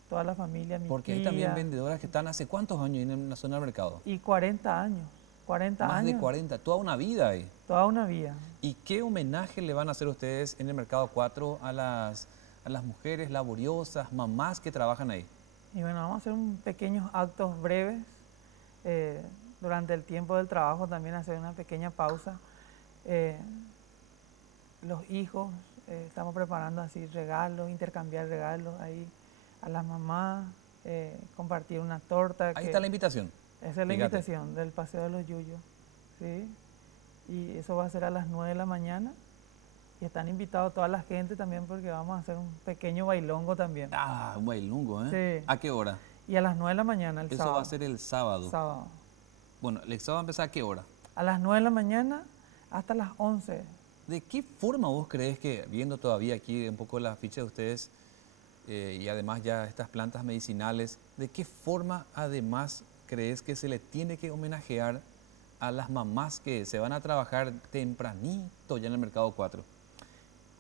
toda la familia, mi Porque hay tía, también vendedoras que están hace cuántos años en la zona del mercado. y 40 años. 40 Más años. de 40, toda una vida ahí. Toda una vida. ¿Y qué homenaje le van a hacer ustedes en el mercado 4 a las mujeres laboriosas, mamás que trabajan ahí? Y bueno, vamos a hacer pequeños actos breves. Durante el tiempo del trabajo también hacer una pequeña pausa. Los hijos, estamos preparando así regalos, intercambiar regalos ahí a las mamás, compartir una torta. Ahí está la invitación. Esa es la Fíjate. invitación del Paseo de los Yuyos, ¿sí? Y eso va a ser a las 9 de la mañana. Y están invitados toda la gente también, porque vamos a hacer un pequeño bailongo también. Ah, un bailongo, ¿eh? Sí. ¿A qué hora? Y a las 9 de la mañana, el Eso sábado. va a ser el sábado. Sábado. Bueno, el sábado va a empezar ¿a qué hora? A las 9 de la mañana hasta las 11. ¿De qué forma vos crees que, viendo todavía aquí un poco la ficha de ustedes y además ya estas plantas medicinales, de qué forma además crees que se le tiene que homenajear a las mamás que se van a trabajar tempranito ya en el mercado 4?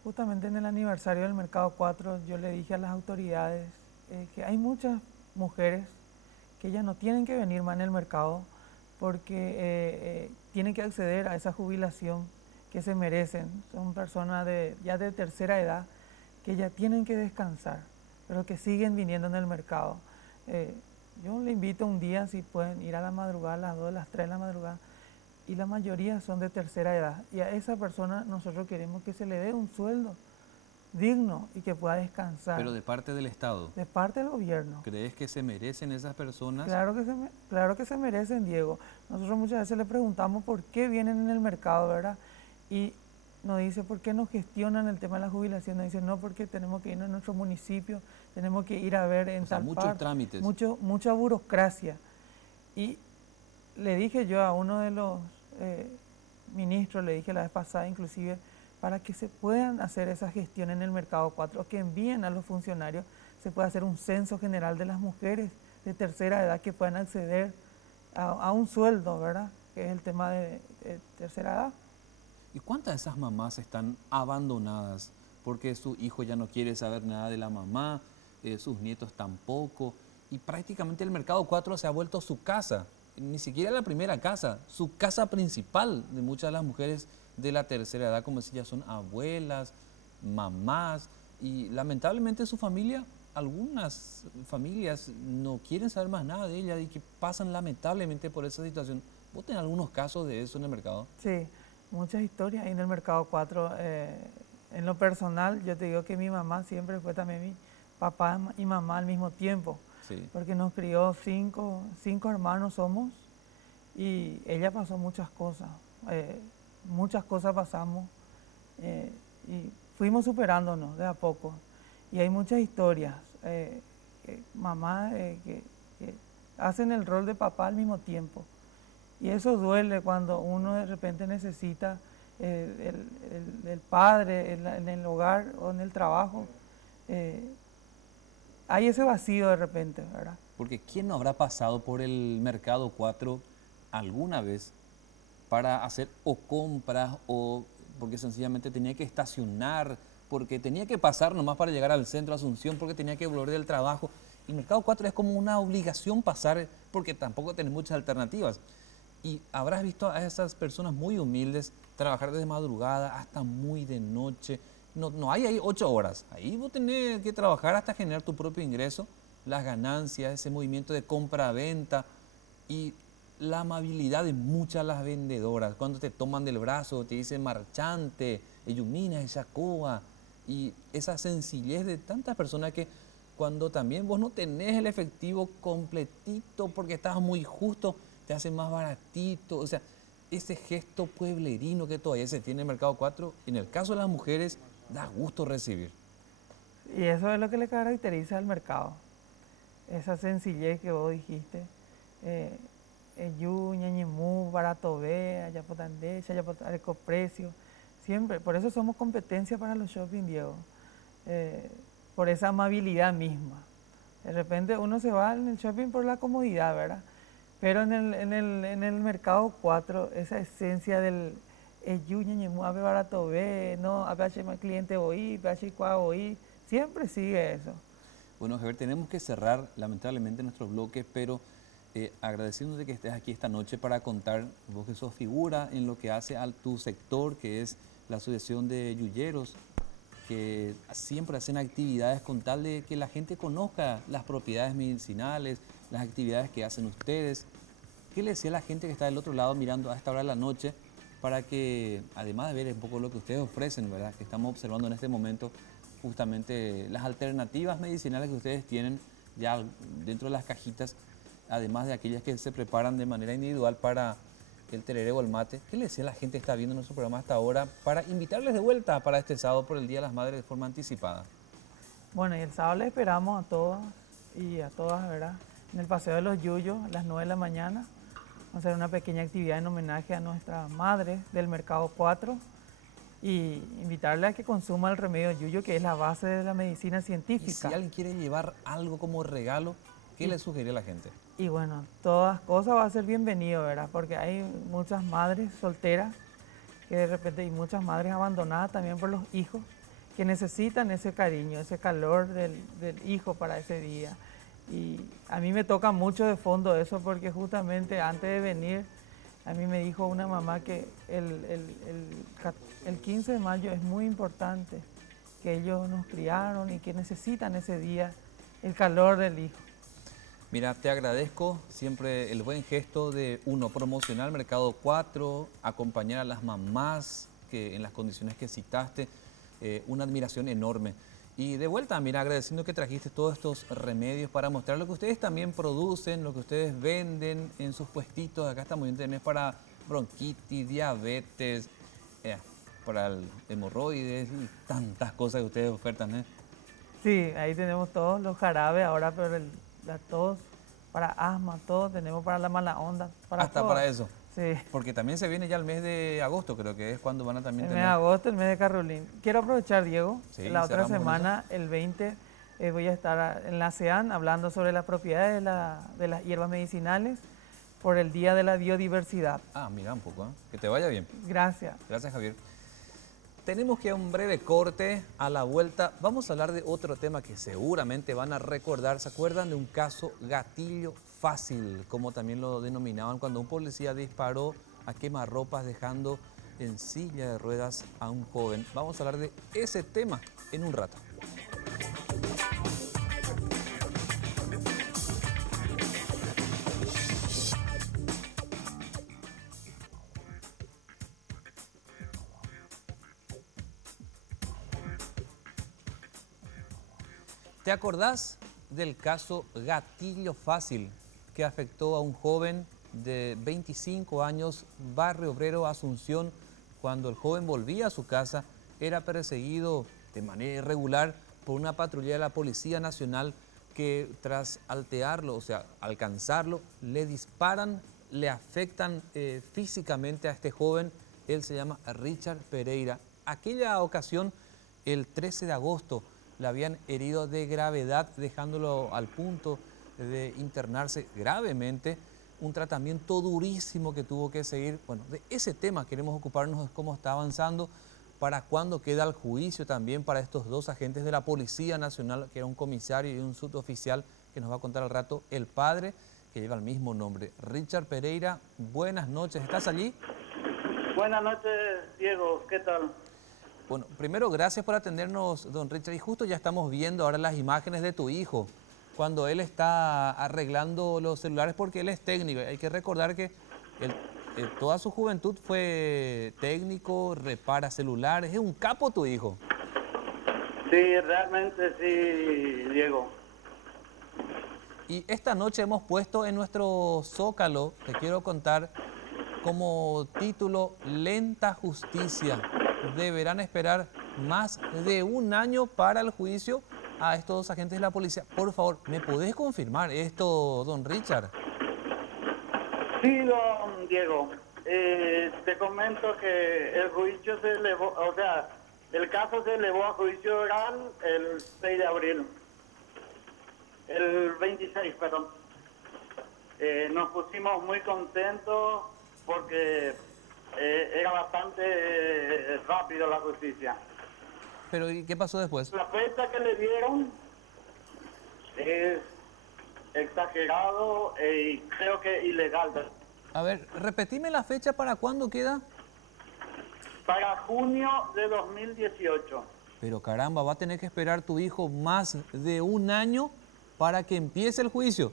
Justamente en el aniversario del Mercado 4 yo le dije a las autoridades que hay muchas mujeres que ya no tienen que venir más en el mercado porque tienen que acceder a esa jubilación que se merecen. Son personas ya de tercera edad que ya tienen que descansar, pero que siguen viniendo en el mercado. Yo le invito un día, si pueden ir a la madrugada, a las 2, a las 3 de la madrugada, y la mayoría son de tercera edad. Y a esa persona nosotros queremos que se le dé un sueldo digno y que pueda descansar. Pero de parte del Estado. De parte del gobierno. ¿Crees que se merecen esas personas? Claro que se merecen, Diego. Nosotros muchas veces le preguntamos por qué vienen en el mercado, ¿verdad? Y nos dice, ¿por qué no gestionan el tema de la jubilación? Nos dice, no, porque tenemos que ir a nuestro municipio, tenemos que ir a ver en tal muchos parte, trámites. Mucha burocracia. Y le dije yo a uno de los ministros, le dije la vez pasada inclusive, para que se puedan hacer esa gestión en el mercado 4, que envíen a los funcionarios, se pueda hacer un censo general de las mujeres de tercera edad que puedan acceder a un sueldo, ¿verdad? Que es el tema de tercera edad. ¿Y cuántas de esas mamás están abandonadas porque su hijo ya no quiere saber nada de la mamá, sus nietos tampoco, y prácticamente el mercado 4 se ha vuelto su casa, ni siquiera la primera casa, su casa principal de muchas de las mujeres de la tercera edad, como si ya son abuelas, mamás, y lamentablemente su familia algunas familias no quieren saber más nada de ella y que pasan lamentablemente por esa situación. ¿Vos tenés algunos casos de eso en el mercado? Sí, muchas historias ahí en el Mercado 4. En lo personal, yo te digo que mi mamá siempre fue también mi papá y mamá al mismo tiempo, Sí. porque nos crió cinco hermanos somos, y ella pasó muchas cosas pasamos, y fuimos superándonos de a poco. Y hay muchas historias, mamás que hacen el rol de papá al mismo tiempo. Y eso duele cuando uno de repente necesita el padre en el hogar o en el trabajo. Hay ese vacío de repente, ¿verdad? Porque ¿quién no habrá pasado por el Mercado 4 alguna vez para hacer o compras o porque sencillamente tenía que estacionar, porque tenía que pasar nomás para llegar al centro de Asunción, porque tenía que volver del trabajo? Y Mercado 4 es como una obligación pasar porque tampoco tenés muchas alternativas. Y habrás visto a esas personas muy humildes trabajar desde madrugada hasta muy de noche. No hay ahí 8 horas. Ahí vos tenés que trabajar hasta generar tu propio ingreso, las ganancias, ese movimiento de compra-venta y la amabilidad de muchas las vendedoras. Cuando te toman del brazo, te dicen marchante, Yumina, Yacoa, y esa sencillez de tantas personas que cuando también vos no tenés el efectivo completito porque estás muy justo, te hace más baratito. O sea, ese gesto pueblerino que todavía se tiene en el Mercado 4, en el caso de las mujeres, da gusto recibir. Y eso es lo que le caracteriza al mercado, esa sencillez que vos dijiste. Yu, ñañemú, barato ve, ayapotandecha, ecoprecio. Siempre, por eso somos competencia para los shopping, Diego. Por esa amabilidad misma. De repente uno se va en el shopping por la comodidad, ¿verdad? Pero en el Mercado 4, esa esencia del Yu, ñañemú, ave barato ve, no, ave cliente oí, ave oí, siempre sigue eso. Bueno, Javier, tenemos que cerrar lamentablemente nuestro bloque, pero agradeciéndote que estés aquí esta noche para contar, vos que sos figura en lo que hace a tu sector, que es la Asociación de Yuyeros, que siempre hacen actividades con tal de que la gente conozca las propiedades medicinales, las actividades que hacen ustedes. ¿Qué le decía a la gente que está del otro lado mirando a esta hora de la noche para que, además de ver un poco lo que ustedes ofrecen, ¿verdad?, que estamos observando en este momento, justamente las alternativas medicinales que ustedes tienen ya dentro de las cajitas, además de aquellas que se preparan de manera individual para el tereré o el mate? ¿Qué le decía a la gente que está viendo nuestro programa hasta ahora para invitarles de vuelta para este sábado por el Día de las Madres de forma anticipada? Bueno, y el sábado les esperamos a todos y a todas, ¿verdad?, en el Paseo de los Yuyos a las 9 de la mañana. Vamos a hacer una pequeña actividad en homenaje a nuestra madre del Mercado 4 y invitarle a que consuma el remedio yuyo, que es la base de la medicina científica. Y si alguien quiere llevar algo como regalo, ¿qué le sugiere a la gente? Y bueno, todas cosas va a ser bienvenido, ¿verdad? Porque hay muchas madres solteras que de repente, y muchas madres abandonadas también por los hijos, que necesitan ese cariño, ese calor del hijo para ese día. Y a mí me toca mucho de fondo eso, porque justamente antes de venir, a mí me dijo una mamá que el 15 de mayo es muy importante, que ellos nos criaron y que necesitan ese día el calor del hijo. Mira, te agradezco siempre el buen gesto de promocionar el Mercado 4, acompañar a las mamás que en las condiciones que citaste, una admiración enorme. Y de vuelta, mira, agradeciendo que trajiste todos estos remedios para mostrar lo que ustedes también producen, lo que ustedes venden en sus puestitos. Acá estamos bien, tenés para bronquitis, diabetes, para el hemorroides y tantas cosas que ustedes ofertan, ¿eh? Sí, ahí tenemos todos los jarabes ahora para la tos, para asma, todo tenemos, para la mala onda, para hasta todo. Para eso. Sí. Porque también se viene ya el mes de agosto, creo que es cuando van a también El tener... mes de agosto, el mes de Carolín. Quiero aprovechar, Diego, Sí, la otra semana, el 20, voy a estar en la CEAN hablando sobre las propiedades de las hierbas medicinales por el Día de la Biodiversidad. Ah, mira un poco, ¿eh? Que te vaya bien. Gracias. Gracias, Javier. Tenemos que ir a un breve corte. A la vuelta vamos a hablar de otro tema que seguramente van a recordar. ¿Se acuerdan de un caso gatillo fácil, como también lo denominaban, cuando un policía disparó a quemarropas dejando en silla de ruedas a un joven? Vamos a hablar de ese tema en un rato. ¿Te acordás del caso Gatillo Fácil que afectó a un joven de 25 años, barrio obrero Asunción? Cuando el joven volvía a su casa, era perseguido de manera irregular por una patrulla de la Policía Nacional que tras altearlo, o sea, alcanzarlo, le disparan, le afectan físicamente a este joven. Él se llama Richard Pereira. Aquella ocasión, el 13 de agosto, le habían herido de gravedad, dejándolo al punto de internarse gravemente. Un tratamiento durísimo que tuvo que seguir. Bueno, de ese tema queremos ocuparnos, de cómo está avanzando, para cuándo queda el juicio también para estos dos agentes de la Policía Nacional, que era un comisario y un suboficial, que nos va a contar al rato el padre, que lleva el mismo nombre. Richard Pereira, buenas noches. ¿Estás allí? Buenas noches, Diego. ¿Qué tal? Bueno, primero, gracias por atendernos, don Richard. Y justo ya estamos viendo ahora las imágenes de tu hijo, cuando él está arreglando los celulares, porque él es técnico. Hay que recordar que toda su juventud fue técnico, repara celulares. Es un capo tu hijo. Sí, realmente sí, Diego. Y esta noche hemos puesto en nuestro Zócalo, te quiero contar, como título Lenta Justicia. Deberán esperar más de un año para el juicio a estos dos agentes de la policía. Por favor, ¿me podés confirmar esto, don Richard? Sí, don Diego. Te comento que el juicio se elevó, o sea, el caso se elevó a juicio oral el 6 de abril. El 26, perdón. Nos pusimos muy contentos porque era bastante rápido la justicia. Pero ¿y qué pasó después? La fecha que le dieron es exagerado y creo que ilegal. A ver, repetime la fecha, ¿para cuándo queda? Para junio de 2018. Pero caramba, va a tener que esperar tu hijo más de un año para que empiece el juicio.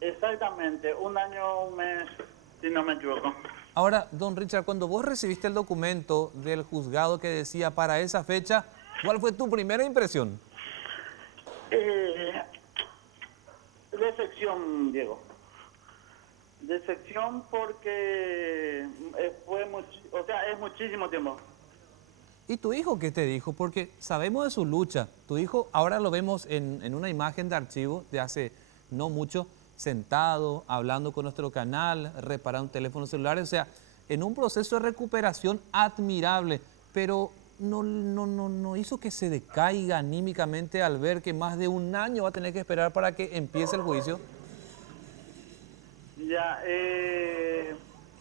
Exactamente, un año, un mes, si no me equivoco. Ahora, don Richard, cuando vos recibiste el documento del juzgado que decía para esa fecha, ¿cuál fue tu primera impresión? Decepción, Diego. Decepción porque es muchísimo tiempo. ¿Y tu hijo qué te dijo? Porque sabemos de su lucha. Tu hijo, ahora lo vemos en una imagen de archivo de hace no mucho, sentado, hablando con nuestro canal, reparando teléfonos celulares, o sea, en un proceso de recuperación admirable, pero no hizo que se decaiga anímicamente al ver que más de un año va a tener que esperar para que empiece el juicio. Ya,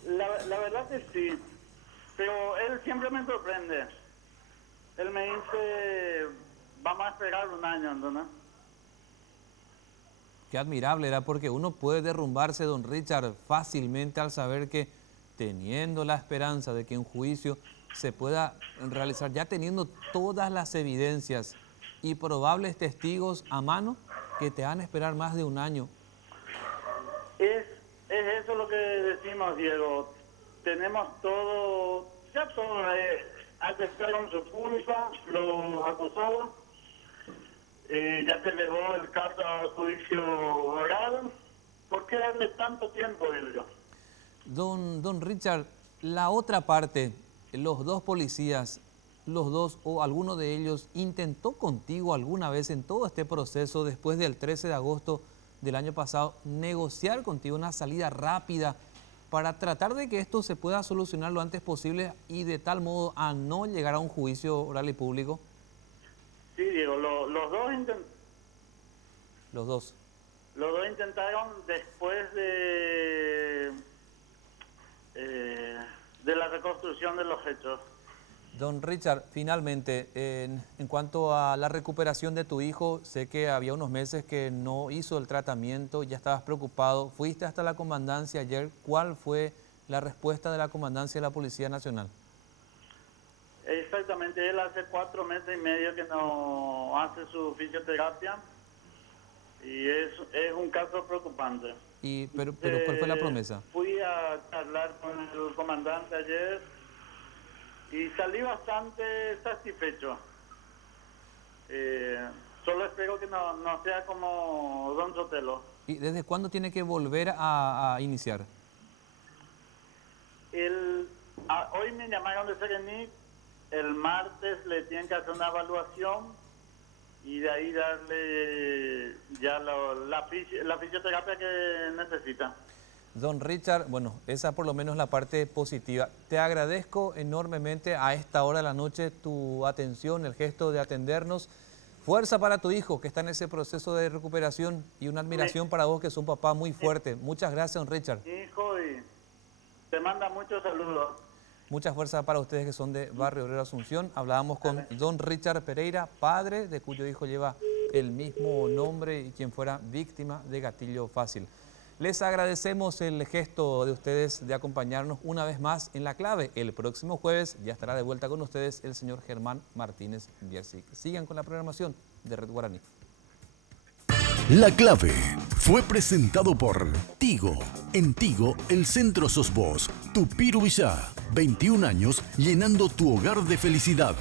la verdad que sí, pero él siempre me sorprende. Él me dice, vamos a esperar un año, ¿no? Qué admirable era, porque uno puede derrumbarse, don Richard, fácilmente al saber que teniendo la esperanza de que un juicio se pueda realizar, ya teniendo todas las evidencias y probables testigos a mano, que te van a esperar más de un año. Es eso lo que decimos, Diego. Tenemos todo, ya todo aceptaron su culpa, los acusados. Ya se elevó el caso a juicio oral. ¿Por qué darle tanto tiempo, Diego? Don Richard, la otra parte, los dos policías, los dos o alguno de ellos, ¿intentó contigo alguna vez en todo este proceso, después del 13 de agosto del año pasado, negociar contigo una salida rápida para tratar de que esto se pueda solucionar lo antes posible y de tal modo a no llegar a un juicio oral y público? Sí, Diego, los dos Los dos. Los dos intentaron después de la reconstrucción de los hechos. Don Richard, finalmente, en cuanto a la recuperación de tu hijo, sé que había unos meses que no hizo el tratamiento, ya estabas preocupado. Fuiste hasta la comandancia ayer. ¿Cuál fue la respuesta de la comandancia de la Policía Nacional? Exactamente, él hace 4 meses y medio que no hace su fisioterapia y es un caso preocupante. Pero ¿cuál fue la promesa? Fui a charlar con el comandante ayer y salí bastante satisfecho. Solo espero que no sea como Don Sotelo. ¿Y desde cuándo tiene que volver a iniciar? Hoy me llamaron de Serení, el martes le tienen que hacer una evaluación y de ahí darle ya la fisioterapia que necesita. Don Richard, bueno, esa por lo menos la parte positiva. Te agradezco enormemente a esta hora de la noche tu atención, el gesto de atendernos. Fuerza para tu hijo que está en ese proceso de recuperación y una admiración para vos que es un papá muy fuerte. Muchas gracias, don Richard. Hijo, y te manda muchos saludos. Mucha fuerza para ustedes que son de Barrio Obrero Asunción. Hablábamos con don Richard Pereira, padre de cuyo hijo lleva el mismo nombre y quien fuera víctima de gatillo fácil. Les agradecemos el gesto de ustedes de acompañarnos una vez más en La Clave. El próximo jueves ya estará de vuelta con ustedes el señor Germán Martínez Bierzik. Sigan con la programación de Red Guaraní. La Clave fue presentado por Tigo. En Tigo, el centro sos vos. Tu Pirubillá. 21 años llenando tu hogar de felicidad.